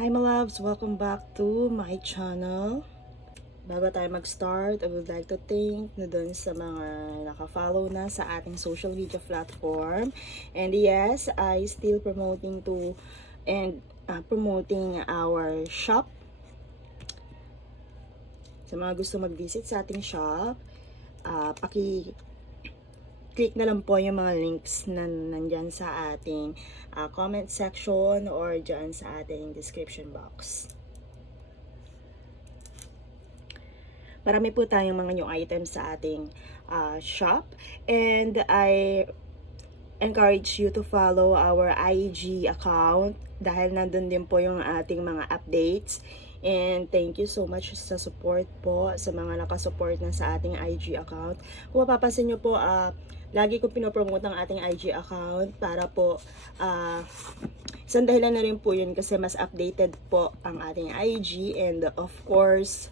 Hi my loves! Welcome back to my channel. Bago tayo mag-start, I would like to thank na dun sa mga naka-follow na sa ating social media platform. And yes, I still promoting promoting our shop. Sa mga gusto mag-visit sa ating shop, click na lang po yung mga links na nandyan sa ating comment section or dyan sa ating description box. Marami po tayong mga new items sa ating shop, and I encourage you to follow our IG account dahil nandun din po yung ating mga updates. And thank you so much sa support po, sa mga nakasupport na sa ating IG account. Kung mapapansin nyo po, lagi ko pinopromote ang ating IG account para po isang dahilan na rin po yun kasi mas updated po ang ating IG, and of course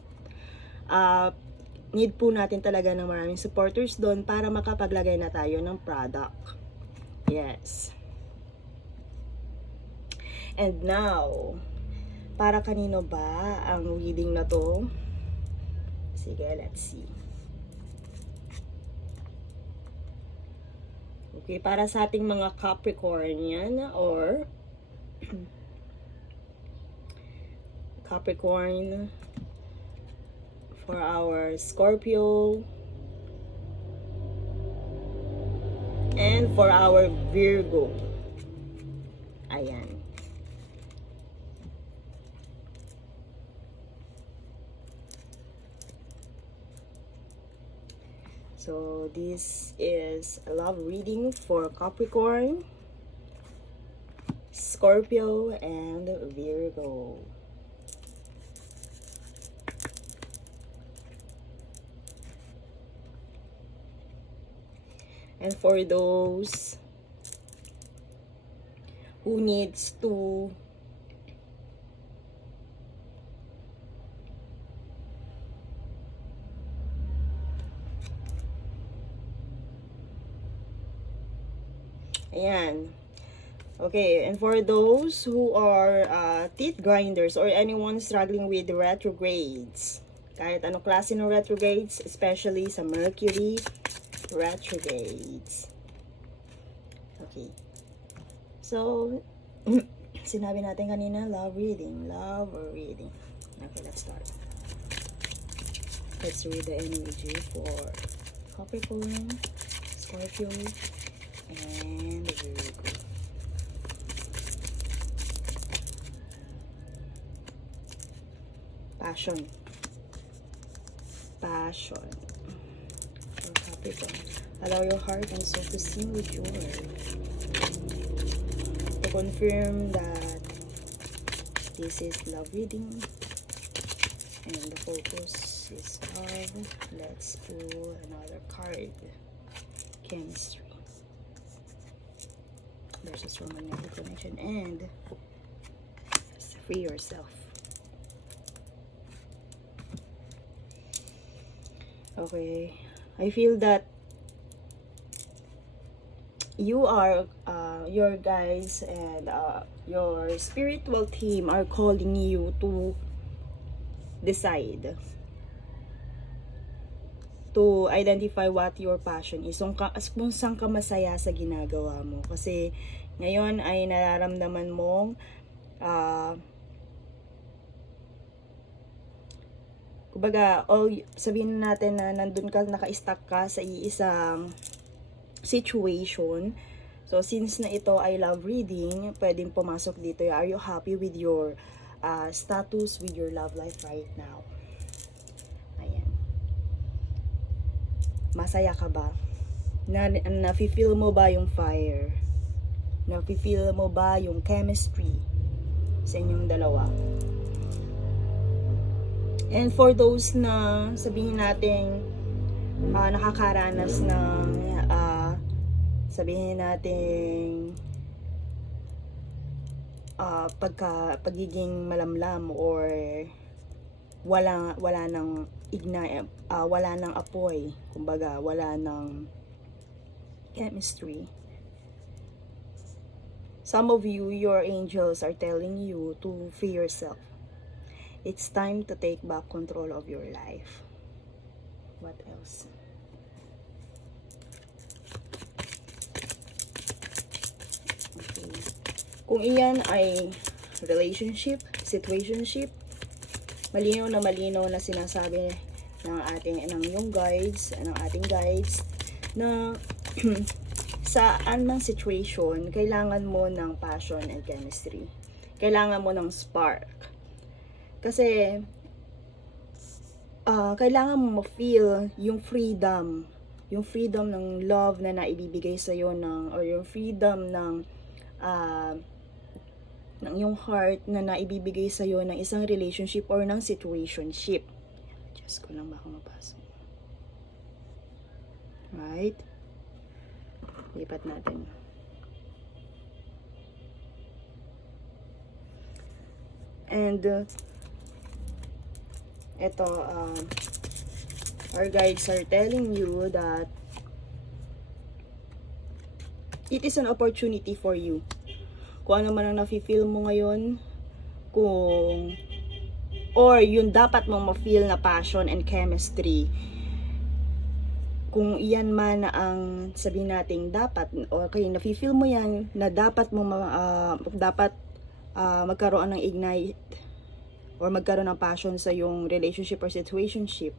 need po natin talaga ng maraming supporters doon para makapaglagay na tayo ng product. Yes. And now, para kanino ba ang reading na to? Sige, let's see. Okay, para sa ating mga Capricornian or Capricorn, for our Scorpio, and for our Virgo. Ayan. So this is a love reading for Capricorn, Scorpio, and Virgo. And for those who needs to ayan. Okay, and for those who are teeth grinders or anyone struggling with retrogrades, kahit anong klase ng retrogrades, especially sa Mercury retrogrades. Okay. So, sinabi natin kanina, love reading. Okay, let's start. Let's read the energy for Capricorn, Scorpio, and Virgo. Passion. For Capricorn. Allow your heart and soul to sing with joy. To confirm that this is love reading and the focus is love. Let's pull another card. Chemistry. There's a strong magnetic connection and free yourself. Okay, I feel that you are, your guys and your spiritual team are calling you to decide, to identify what your passion is, kung saan ka masaya sa ginagawa mo. Kasi ngayon ay nararamdaman mong kumbaga, sabihin natin na nandun ka, naka-stuck ka sa iisang situation. So, since na ito ay love reading, pwedeng pumasok dito. Are you happy with your status, with your love life right now? Ayan. Masaya ka ba? Nafe-feel mo ba yung fire? Nafe-feel mo ba yung chemistry sa inyong dalawa? And for those na sabihin natin nakakaranas ng sabihin natin pagiging malamlam or wala nang wala nang apoy, kumbaga wala nang chemistry Some of you, your angels are telling you to free yourself. It's time to take back control of your life. What else? Okay. Kung iyan ay relationship, situationship, malinaw na sinasabi ng yung guides, ng ating guides, na saan mang situation, kailangan mo ng passion and chemistry. Kailangan mo ng spark. Kasi, kailangan mo ma-feel yung freedom ng love na naibibigay sa'yo or yung freedom ng yung heart na naibibigay sa'yo ng isang relationship or ng situationship. Diyos ko lang, baka mapasok. Right? Lipat natin. And ito, our guides are telling you that it is an opportunity for you. Kung ano man ang nafe-feel mo ngayon, or yung dapat mong ma-feel na passion and chemistry, kung iyan man ang sabihin nating dapat, okay, nafe-feel mo yan na dapat magkaroon ng ignite or magkaroon ng passion sa yung relationship or situationship.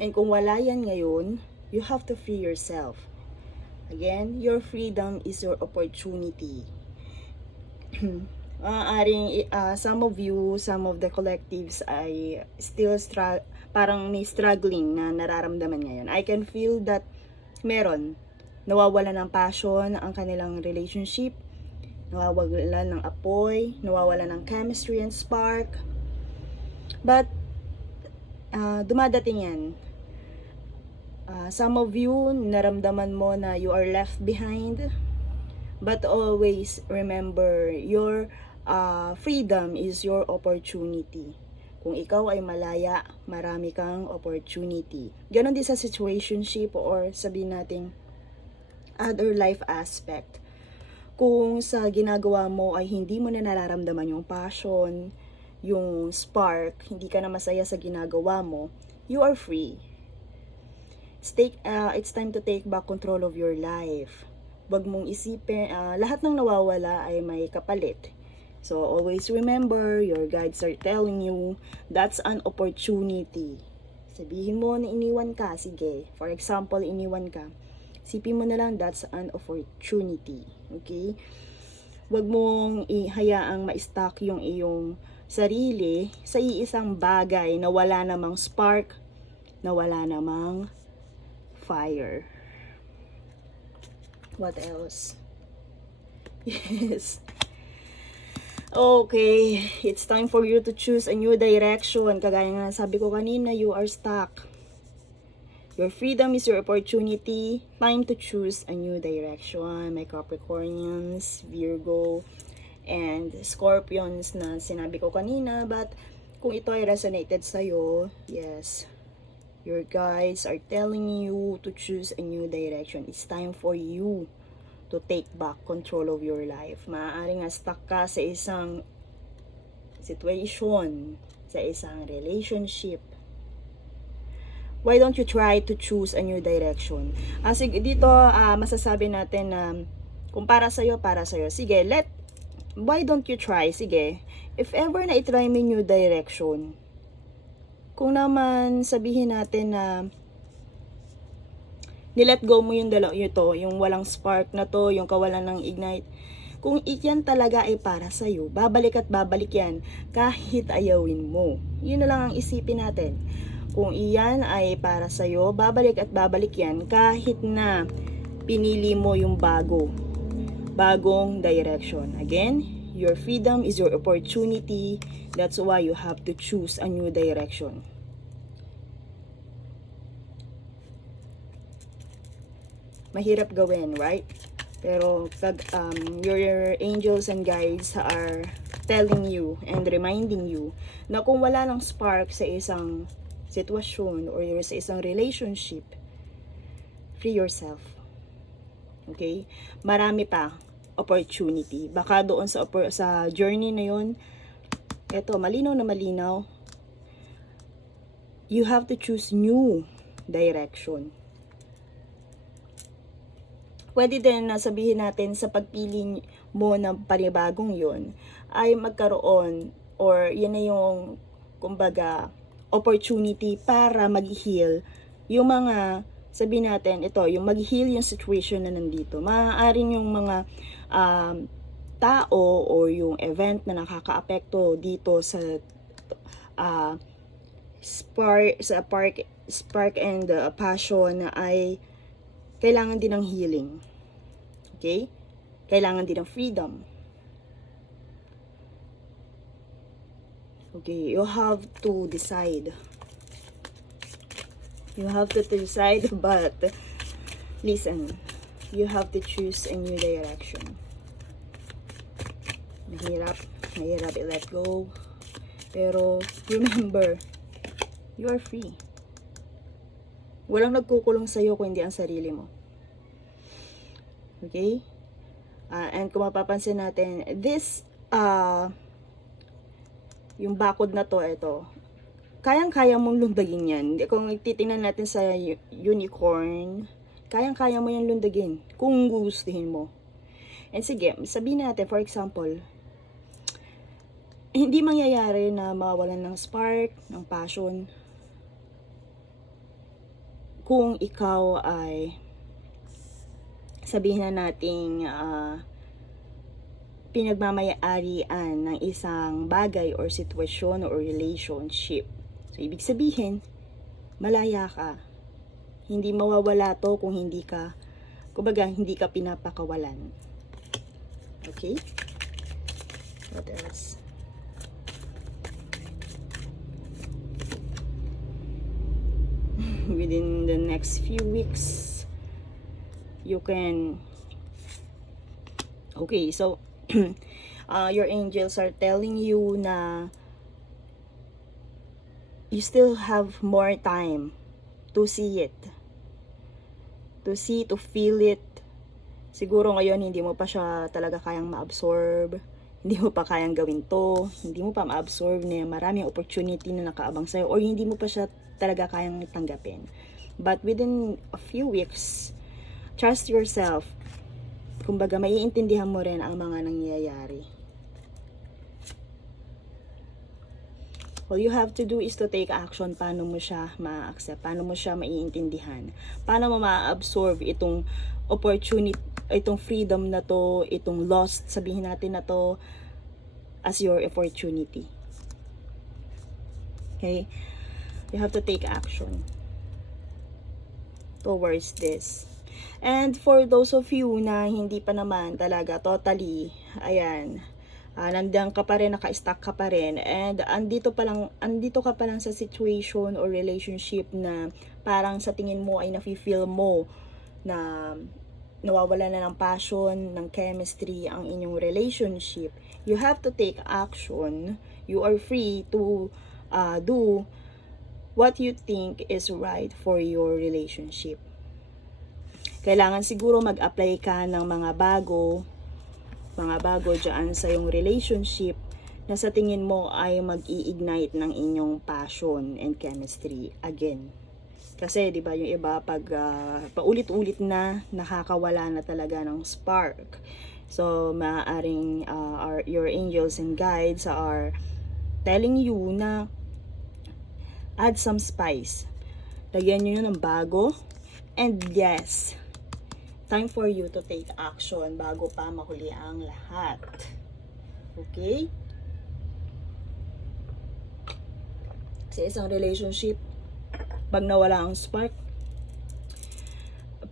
And kung wala yan ngayon, you have to free yourself. Again, your freedom is your opportunity. Some of you, some of the collectives ay still parang may struggling na nararamdaman ngayon. I can feel that nawawala ng passion ang kanilang relationship, nawawala ng apoy, nawawala ng chemistry and spark. But, dumadating yan. Some of you, naramdaman mo na you are left behind. But always remember, your freedom is your opportunity. Kung ikaw ay malaya, marami kang opportunity. Ganon din sa situationship or sabihin natin other life aspect. Kung sa ginagawa mo ay hindi mo na nararamdaman yung passion, yung spark, hindi ka na masaya sa ginagawa mo, you are free. It's time to take back control of your life. Wag mong isipin, lahat ng nawawala ay may kapalit. So, always remember, your guides are telling you, that's an opportunity. Sabihin mo na iniwan ka, sige. For example, iniwan ka. Isipin mo na lang, that's an opportunity. Okay? Wag mong ihayaang ma-stuck yung iyong sarili sa iisang bagay na wala namang spark, na wala namang fire. What else? Yes. Okay, it's time for you to choose a new direction. Kagaya nga sabi ko kanina, you are stuck. Your freedom is your opportunity. Time to choose a new direction. My Capricornians, Virgo, and Scorpions na sinabi ko kanina. But kung ito ay resonated sa'yo, yes, your guides are telling you to choose a new direction. It's time for you to take back control of your life. Maaaring stuck ka sa isang situation, sa isang relationship. Why don't you try to choose a new direction? Dito, masasabi natin na kung para sa'yo, para sa'yo. Sige, why don't you try? Sige, if ever na itry mo new direction, kung naman sabihin natin na nilet go mo yung yung walang spark na to, yung kawalan ng ignite. Kung iyan talaga ay para sa'yo, babalik at babalik yan kahit ayawin mo. Yun na lang ang isipin natin. Kung iyan ay para sa'yo, babalik at babalik yan kahit na pinili mo yung bagong direction. Again, your freedom is your opportunity. That's why you have to choose a new direction. Mahirap gawin, right? Pero your angels and guides are telling you and reminding you na kung wala ng spark sa isang sitwasyon or sa isang relationship, free yourself. Okay? Marami pa. opportunity. Baka doon sa journey na yun, eto, malinaw na malinaw, you have to choose new direction. Pwede din na sabihin natin sa pagpili mo ng panibagong yun, ay magkaroon, or yun na yung, kumbaga, opportunity para mag-heal yung mga, sabihin natin, ito, yung mag-heal yung situation na nandito. Maaaring yung mga tao o yung event na nakakaapekto dito sa spark and passion ay kailangan din ng healing. Okay? Kailangan din ng freedom. Okay, you have to decide. You have to decide, but listen, you have to choose a new direction. Mahirap i-let go. Pero remember, you are free. Walang nagkukulong sa'yo kung hindi ang sarili mo. Okay? And kung mapapansin natin, this, yung bakod na to, ito, kayang-kaya mong lundagin yan. Kung titingnan natin sa unicorn, kayang-kaya mo yan lundagin kung gustuhin mo. And sige, sabihin natin, for example, hindi mangyayari na mawalan ng spark, ng passion, kung ikaw ay, sabihin na nating, pinagmamayarian ng isang bagay or sitwasyon or relationship. So, ibig sabihin, malaya ka. Hindi mawawala to kung hindi ka, kumbaga, hindi ka pinapakawalan. Okay? What else? Within the next few weeks, you can, okay, so, your angels are telling you na you still have more time to see it, to feel it. Siguro ngayon hindi mo pa siya talaga kayang ma-absorb, hindi mo pa kayang gawin to, hindi mo pa ma-absorb na maraming opportunity na nakaabang sa'yo, or hindi mo pa siya talaga kayang tanggapin. But within a few weeks, trust yourself. Kumbaga, maiintindihan mo rin ang mga nangyayari. All you have to do is to take action. Paano mo siya ma-accept? Paano mo siya maiintindihan? Paano mo ma-absorb itong opportunity, itong freedom na to, itong lost, sabihin natin na to, as your opportunity. Okay? You have to take action towards this. And for those of you na hindi pa naman talaga totally, ayan, nandiyan ka pa rin, naka-stuck ka pa rin, and andito ka pa lang sa situation or relationship na parang sa tingin mo ay nafe-feel mo na nawawala na ng passion, ng chemistry ang inyong relationship. You have to take action. You are free to do what you think is right for your relationship. Kailangan siguro mag-apply ka ng mga bago dyan sa yung relationship na sa tingin mo ay mag-i-ignite ng inyong passion and chemistry again. Kasi 'di ba yung iba pag paulit-ulit na nakakawala na talaga ng spark. So maaaring your angels and guides are telling you na add some spice. Lagyan nyo ng bago. And yes, time for you to take action bago pa mahuli ang lahat. Okay? Sa isang relationship, pag nawala ang spark,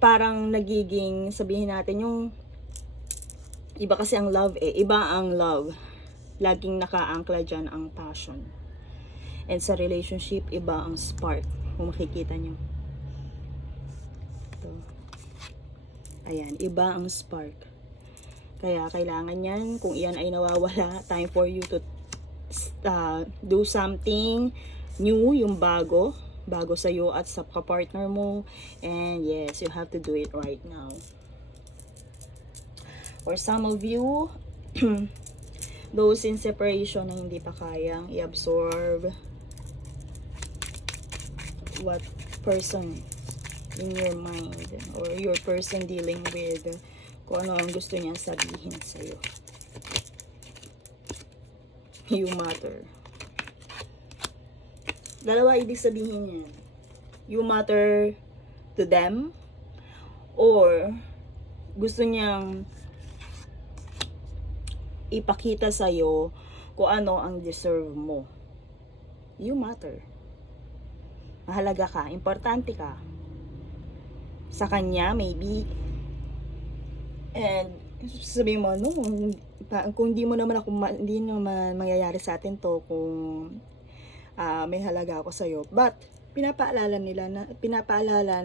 parang nagiging, sabihin natin, yung iba kasi ang love iba ang love. Laging nakaangkla dyan ang passion. And sa relationship, iba ang spark. Kung makikita nyo. Ito. Ayan, iba ang spark. Kaya kailangan yan, kung iyan ay nawawala, time for you to do something new, yung bago sa'yo at sa kapartner mo. And yes, you have to do it right now. or some of you, those in separation na hindi pa kayang i-absorb what person in your mind or your person dealing with, kung ano ang gusto niya sabihin sa'yo. You matter. Dalawa ibig sabihin niyan. You matter to them, or gusto niyang ipakita sa'yo kung ano ang deserve mo. You matter. Mahalaga ka, importante ka sa kanya, maybe. And sabihin mo, no, kung hindi mo naman ako, hindi naman mangyayari sa atin to kung may halaga ako sa'yo. But pinapaalala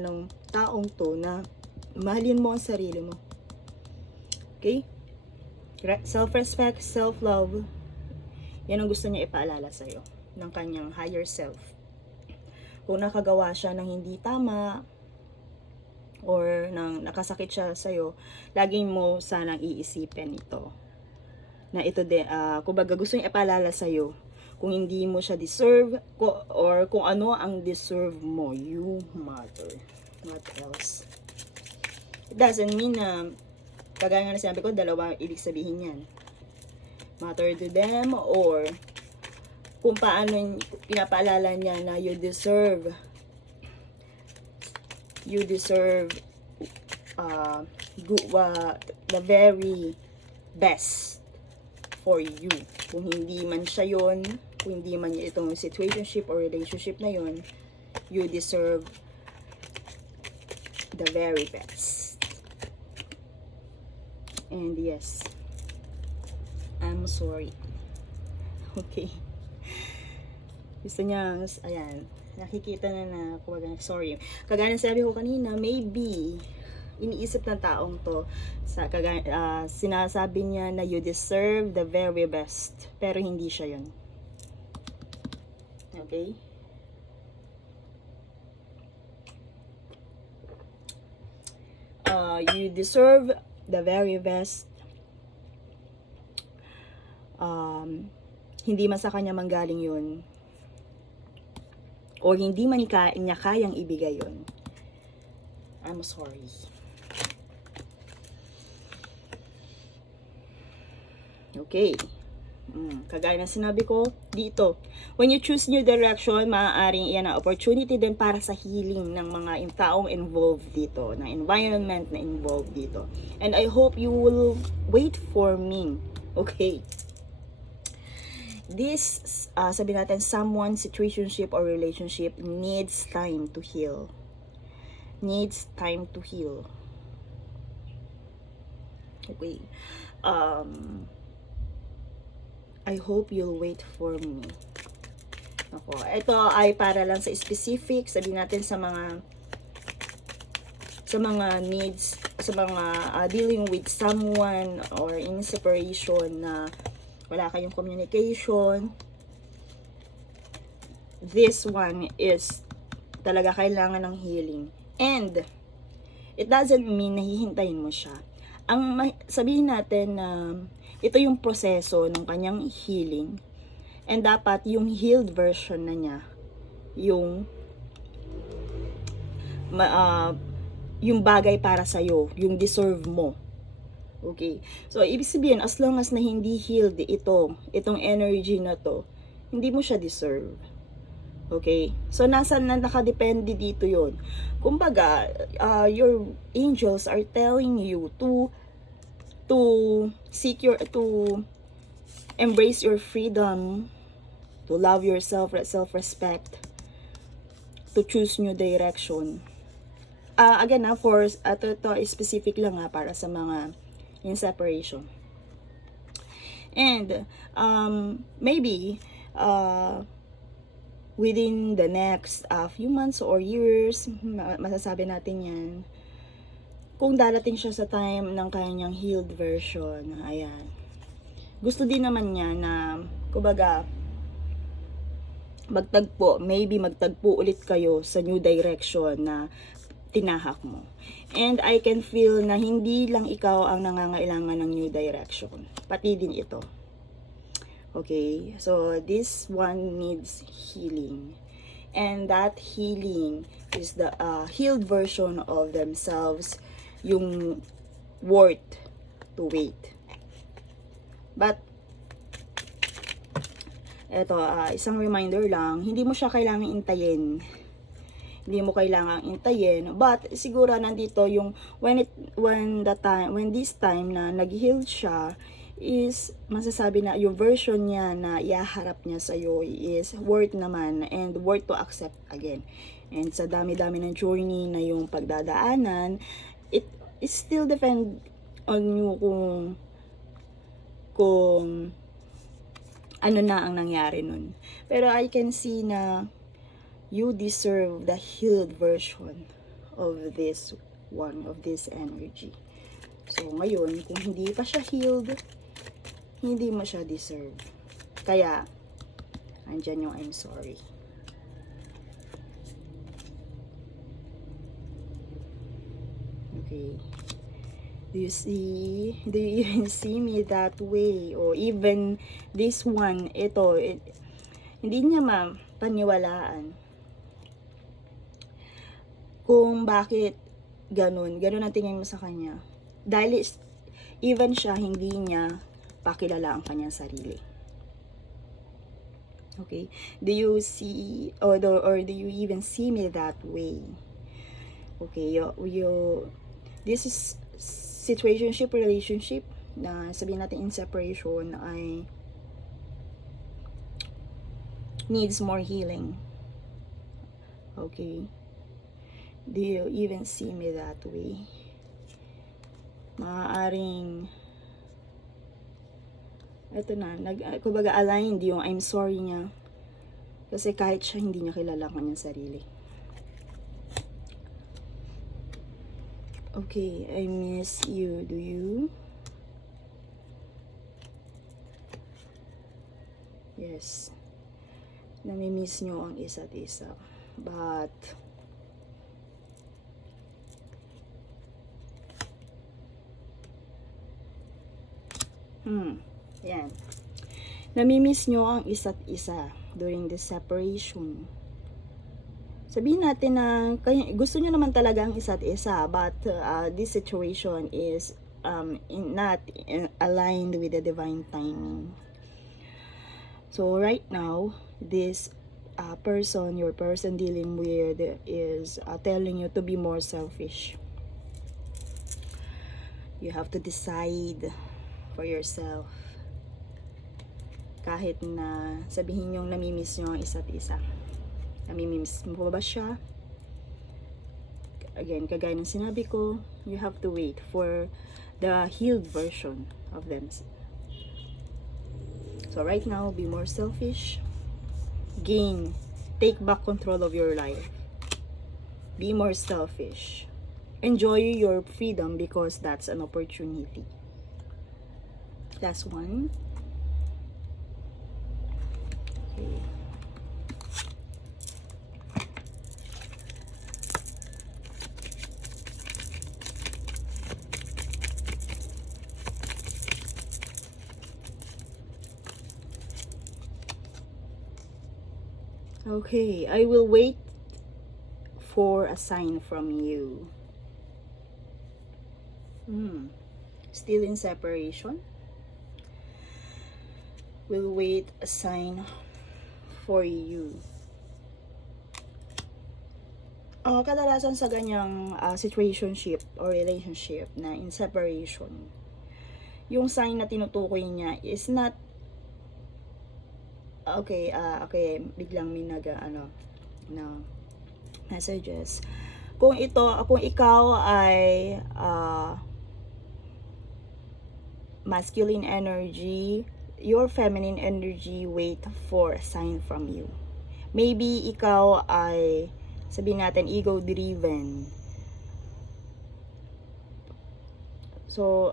ng taong to na mahalin mo ang sarili mo. Okay? Self-respect, self-love, yan ang gusto niya ipaalala sa'yo ng kanyang higher self. Kung nakagawa siya ng hindi tama or nang nakasakit siya sa'yo, laging mo sanang iisipin ito. Na ito din, kumbaga gusto niya ipaalala sa'yo kung hindi mo siya deserve or kung ano ang deserve mo. You matter. What else? It doesn't mean na, kagaya nga na sinabi ko, dalawa ibig sabihin yan. Matter to them, or kung paano pinapaalala niya na you deserve the very best for you. Kung hindi man siya yun, kung hindi man itong situationship or relationship na yun, you deserve the very best. And yes, I'm sorry. Okay. Gusto niya, ayan, nakikita na kumbaga, sorry. Kagaya ng sabi ko kanina, maybe iniisip ng taong to sinasabi niya na you deserve the very best, pero hindi siya yun. Okay? You deserve the very best. Hindi man sa kanya manggaling yun, o hindi man niya kayang ibigay yun. I'm sorry. Okay. Kagaya na sinabi ko dito, when you choose new direction, maaaring iyan ang opportunity din para sa healing ng mga taong involved dito, na environment na involved dito. And I hope you will wait for me. Okay. This, sabi natin, someone, situationship or relationship needs time to heal. Needs time to heal. Okay. I hope you'll wait for me. Ako, ito ay para lang sa specific, sabi natin sa mga needs, sa mga dealing with someone or in separation na wala kayong communication. This one is talaga kailangan ng healing. And it doesn't mean na hihintayin mo siya. Ang sabihin natin na ito yung proseso ng kanyang healing. And dapat yung healed version na niya, yung bagay para sa'yo, yung deserve mo. Okay? So, ibig sabihin, as long as na hindi healed itong energy na to, hindi mo siya deserve. Okay? So, nakadepende dito yon. Kumbaga, your angels are telling you to embrace your freedom, to love yourself, self-respect, to choose new direction. Again, for ito specific lang para sa mga in separation. And maybe within the next few months or years, masasabi natin yan, kung darating siya sa time ng kanyang healed version. Ayan, gusto din naman niya na kumbaga magtagpo ulit kayo sa new direction, na tinahak mo. And I can feel na hindi lang ikaw ang nangangailangan ng new direction, pati din ito. Okay, so this one needs healing. And that healing is the healed version of themselves, yung worth to wait. But eto, isang reminder lang, hindi mo siya kailangang intayin. Hindi mo kailangang intayin, but siguro nandito yung when this time na nag-heal siya, is masasabi na yung version niya na iaharap niya sa iyo is worth naman and worth to accept again. And sa dami-dami ng journey na yung pagdadaanan, it still depend on you kung ano na ang nangyari nun. Pero I can see na you deserve the healed version of this one, of this energy. So ngayon, kung hindi pa siya healed, hindi mo siya deserve. Kaya, andyan yung I'm sorry. Okay. Do you even see me that way? Or even this one, hindi niya paniwalaan kung bakit ganun ang tingin mo sa kanya. Dahil even siya, hindi niya pakilala ang kanyang sarili. Okay? Do you see, or do you even see me that way? Okay, this is situationship, relationship, na sabihin natin in separation, ay needs more healing. Okay? Do you even see me that way? Maaaring eto na, kumbaga aligned yung I'm sorry niya. Kasi kahit siya, hindi niya kilala ang kanyang sarili. Okay, I miss you. Do you? Yes. Namimiss nyo ang isa't isa. But yan. Namimiss nyo ang isa't isa during this separation. Sabihin natin na gusto nyo naman talaga ang isa't isa, but this situation is not aligned with the divine timing. So right now, this your person dealing with is telling you to be more selfish. You have to decide for yourself. Kahit na sabihin yung namimiss nyo ang isa't isa. Namimiss mo ba siya? Again, kagaya ng sinabi ko, you have to wait for the healed version of them. So right now, be more selfish. Take back control of your life. Be more selfish. Enjoy your freedom because that's an opportunity. Last one. Okay. Okay, I will wait for a sign from you. Still in separation. Will wait a sign for you. Kadalasan sa ganyang situationship or relationship na in separation, yung sign na tinutukoy niya is not okay, biglang may messages. Kung ikaw ay masculine energy, your feminine energy wait for a sign from you. Maybe ikaw ay, sabihin natin, ego-driven. So,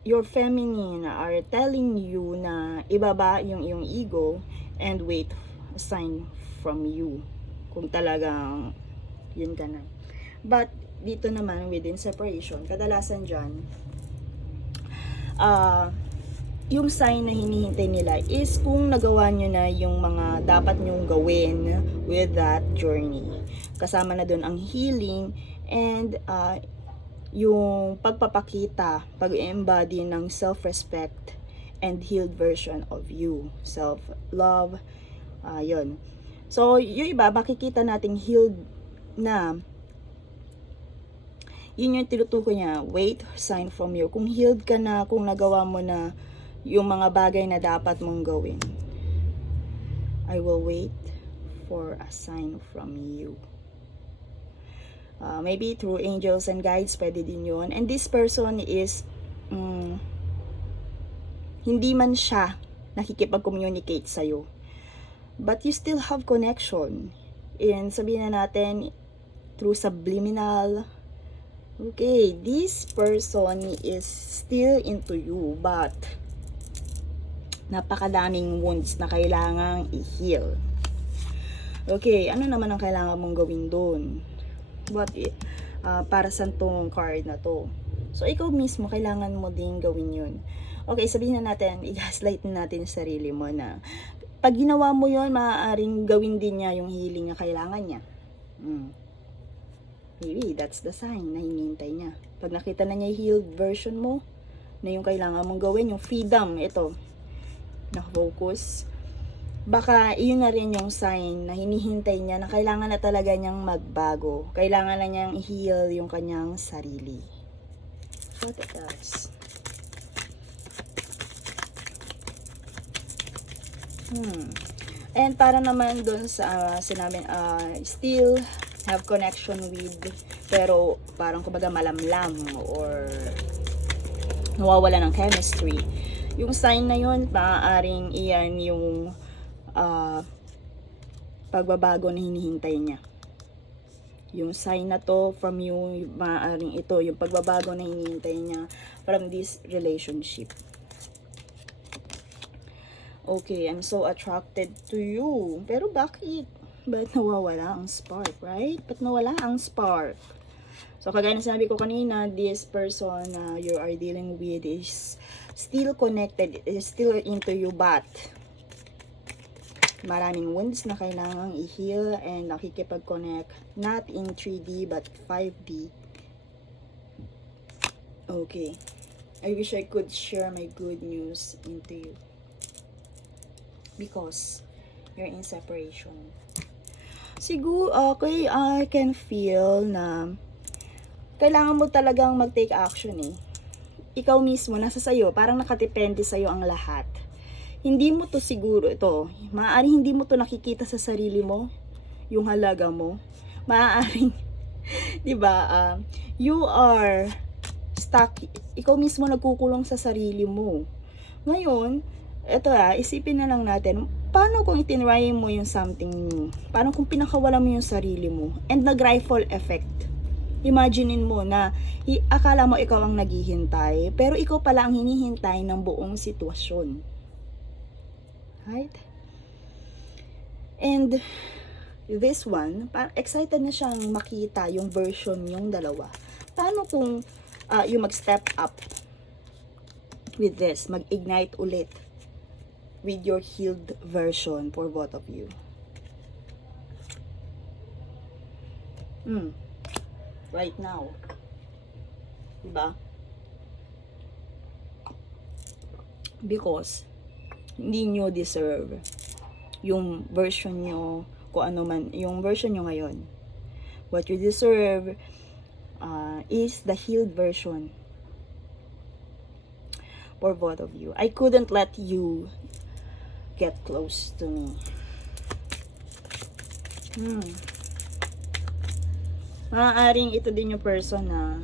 your feminine are telling you na ibaba yung iyong ego and wait a sign from you. Kung talagang yun ka na. But dito naman within separation, kadalasan dyan, yung sign na hinihintay nila is kung nagawa nyo na yung mga dapat nyong gawin with that journey. Kasama na dun ang healing and yung pagpapakita, pag-embody ng self-respect and healed version of you. Self-love, yun. So, yung iba, makikita nating healed na. Yun yung tinutukoy niya, wait, sign from you. Kung healed ka na, kung nagawa mo na yung mga bagay na dapat mong gawin, I will wait for a sign from you. Maybe through angels and guides, pwede din yun. And this person is, hindi man siya nakikipag-communicate sa'yo, but you still have connection. And sabihin na natin, through subliminal, okay, this person is still into you, but napakadaming wounds na kailangang i-heal. Okay, ano naman ang kailangan mong gawin doon? Para sa tong card na to. So, ikaw mismo, kailangan mo din gawin yun. Okay, sabihin na natin, i-gaslight natin sa sarili mo na pag ginawa mo yun, maaaring gawin din niya yung healing na kailangan niya. Maybe that's the sign na hinihintay niya. Pag nakita na niya yung healed version mo, na yung kailangan mong gawin, yung freedom, ito, nakafocus, baka iyon na rin yung sign na hinihintay niya na kailangan na talaga niyang magbago. Kailangan na niyang i-heal yung kanyang sarili. What else? And para naman dun sa sinabi, still have connection with, pero parang kumbaga malamlam or nawawala ng chemistry. Yung sign na yun, maaaring iyan yung pagbabago na hinihintay niya. Yung sign na to from you, maaaring ito, yung pagbabago na hinihintay niya from this relationship. Okay, I'm so attracted to you. Pero bakit? Ba't nawawala ang spark, right? Ba't nawala ang spark? So, kagaya na sinabi ko kanina, this person you are dealing with is still connected, is still into you, but maraming wounds na kailangang i-heal and nakikipag-connect, not in 3D, but 5D. Okay. I wish I could share my good news into you. Because you're in separation. Siguro, okay, I can feel na kailangan mo talagang mag-take action eh. Ikaw mismo, nasa sayo, parang nakadepende sa'yo ang lahat. Hindi mo to siguro, ito, maaaring hindi mo to nakikita sa sarili mo, yung halaga mo. Maaaring, di ba, you are stuck, ikaw mismo nagkukulong sa sarili mo. Ngayon, ito isipin na lang natin, paano kung itinry mo yung something new? Paano kung pinakawala mo yung sarili mo? And nag-rifle effect. Imaginein mo na akala mo ikaw ang naghihintay, pero ikaw pala ang hinihintay ng buong sitwasyon. Right? And this one, excited na siyang makita yung version yung dalawa. Paano kung yung mag-step up with this, mag-ignite ulit with your healed version for both of you. Right now. Diba? Because hindi nyo deserve yung version nyo, kung ano man, yung version nyo ngayon. What you deserve is the healed version for both of you. I couldn't let you get close to me. Maaaring ito din yung person na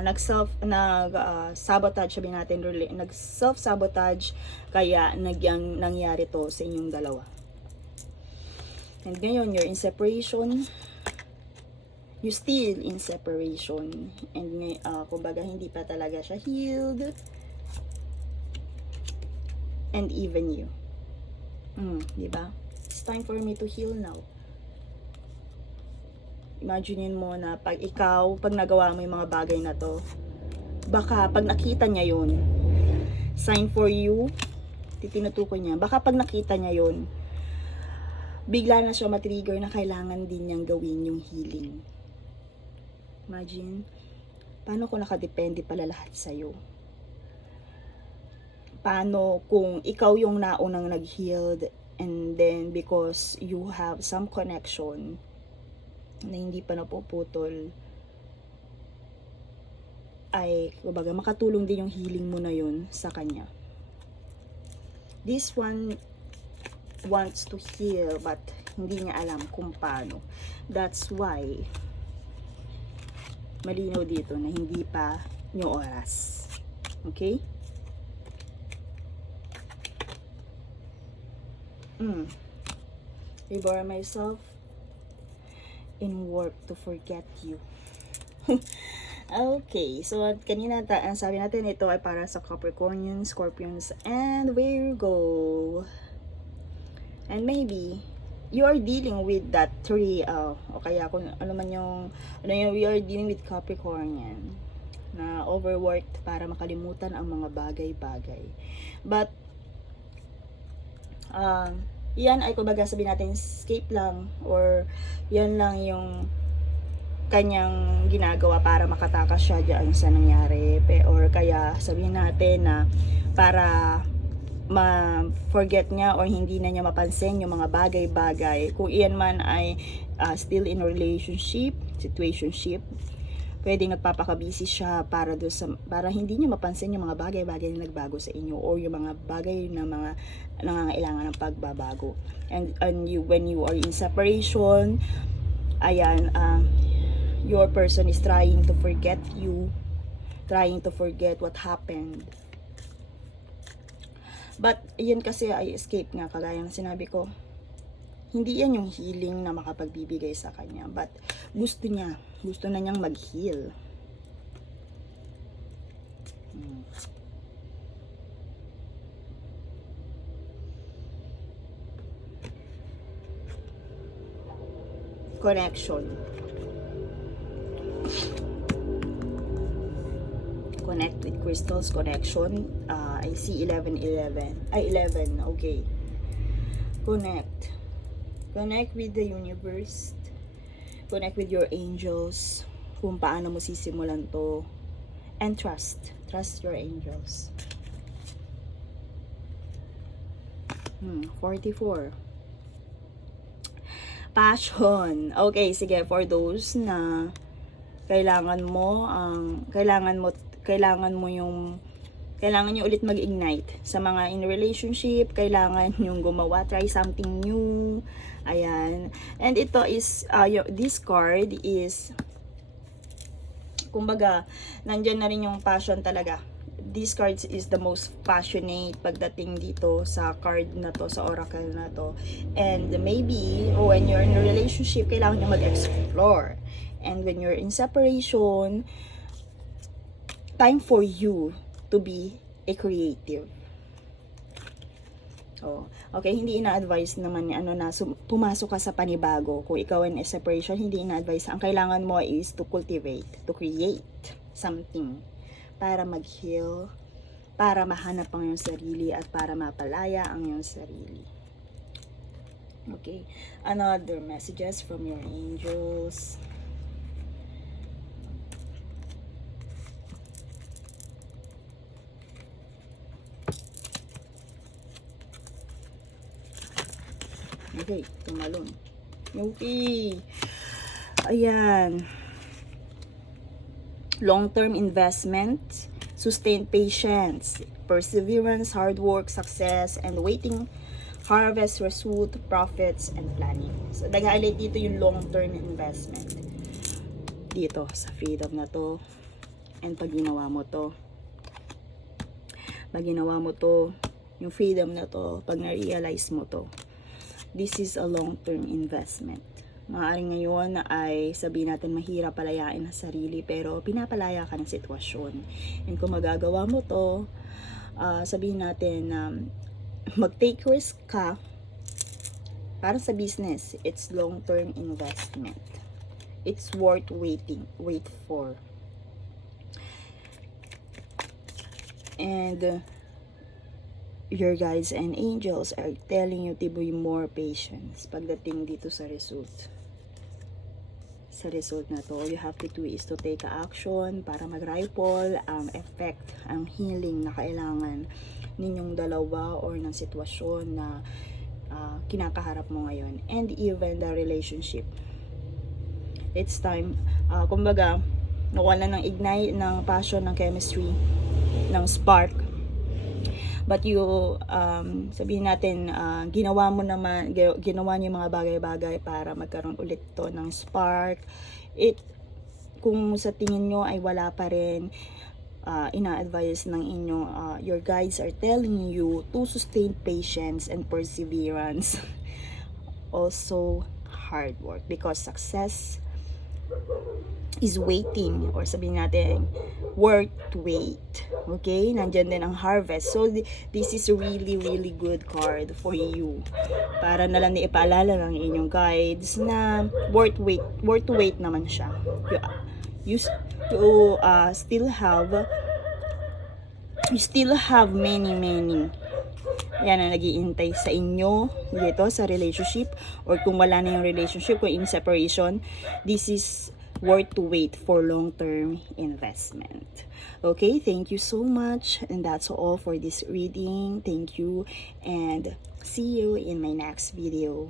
nag-sabotage, sabihin natin, nag-self-sabotage, kaya nangyari to sa inyong dalawa. And ngayon, you're in separation. You still in separation. And kumbaga, hindi pa talaga siya healed. And even you. Diba? It's time for me to heal now. Imaginein mo na pag nagawa mo yung mga bagay na to, baka pag nakita niya yun, sign for you, tinutukoy niya, baka pag nakita niya yun, bigla na siya matrigger na kailangan din niyang gawin yung healing. Imagine, paano kung nakadepende pala lahat sa'yo? Paano kung ikaw yung naunang nag-healed, and then because you have some connection na hindi pa napuputol, ay kumbaga makatulong din yung healing mo na yun sa kanya. This one wants to heal but hindi niya alam kung paano. That's why malinaw dito na hindi pa yung oras. Okay? Reward myself in work to forget you. Okay, so kanina sabi natin ito ay para sa Capricornians, Scorpions, and Virgo. And maybe you are dealing with that three, o kaya kung ano yung we are dealing with Capricornian na overworked para makalimutan ang mga bagay-bagay. But yan ay kumbaga sabihin natin escape lang, or yan lang yung kanyang ginagawa para makatakas siya dyan sa nangyari, or kaya sabihin natin na para ma-forget niya or hindi na niya mapansin yung mga bagay-bagay. Kung iyan man ay still in a relationship, situationship, pwedeng nagpapakabisi siya para hindi niya mapansin yung mga bagay-bagay na nagbago sa inyo, or yung mga bagay na mga nangangailangan ng pagbabago. And when you are in separation, ayan, your person is trying to forget you, trying to forget what happened. But yun kasi ay escape nga, kagaya ng sinabi ko. Hindi yan yung healing na makapagbibigay sa kanya, but gusto na niyang mag-heal. Connection. Connect with crystals, connection. I see 11, okay. Connect with the universe. Connect with your angels. Kung paano mo sisimulan to. And trust your angels. 44. Passion. Okay, sige, for those na kailangan nyo ulit mag-ignite sa mga in relationship, kailangan yung gumawa, try something new. Ayan. And ito is this card is kumbaga nandiyan na rin yung passion talaga. This card is the most passionate pagdating dito sa card na to, sa oracle na to. And maybe when you're in a relationship, kailangan nyo mag-explore. And when you're in separation, time for you to be a creative. Okay, hindi ina-advise naman ni pumasok ka sa panibago. Kung ikaw in a separation, hindi ina-advise. Ang kailangan mo is to cultivate, to create something para mag-heal, para mahanap ang iyong sarili, at para mapalaya ang iyong sarili. Okay, another messages from your angels. Okay, tumalon. Okay. Ayan. Long-term investment, sustained patience, perseverance, hard work, success, and waiting harvest, result, profits, and planning. So, nag-highlight dito yung long-term investment. Dito, sa freedom na to. And pag ginawa mo to, yung freedom na to, pag na-realize mo to, this is a long-term investment. Maaaring ngayon ay sabihin natin mahirap palayain ang sarili, pero pinapalaya ka ng sitwasyon. And kung magagawa mo to, sabihin natin mag-take risk ka para sa business. It's long-term investment. It's worth wait for. And your guides and angels are telling you to be more patience pagdating dito sa result. Sa result na to, you have to do is to take action para mag-ripple ang effect, ang healing na kailangan ninyong dalawa or ng sitwasyon na kinakaharap mo ngayon, and even the relationship. It's time, kumbaga, nawala ng ignite, ng passion, ng chemistry, ng spark. But you, sabihin natin, ginawa niyo yung mga bagay-bagay para magkaroon ulit to ng spark. Kung sa tingin nyo ay wala pa rin, ina-advise ng inyong, your guides are telling you to sustain patience and perseverance. Also, hard work, because success is waiting, or sabihin natin, worth to wait. Okay? Nandyan din ang harvest. So, this is a really, really good card for you. Para na lang ipaalala ng inyong guides na worth to wait naman siya. You still have many yan ang nag-iintay sa inyo dito sa relationship, or kung wala na yung relationship, kung in separation, this is worth to wait for long-term investment. Okay, thank you so much, and that's all for this reading. Thank you, and see you in my next video.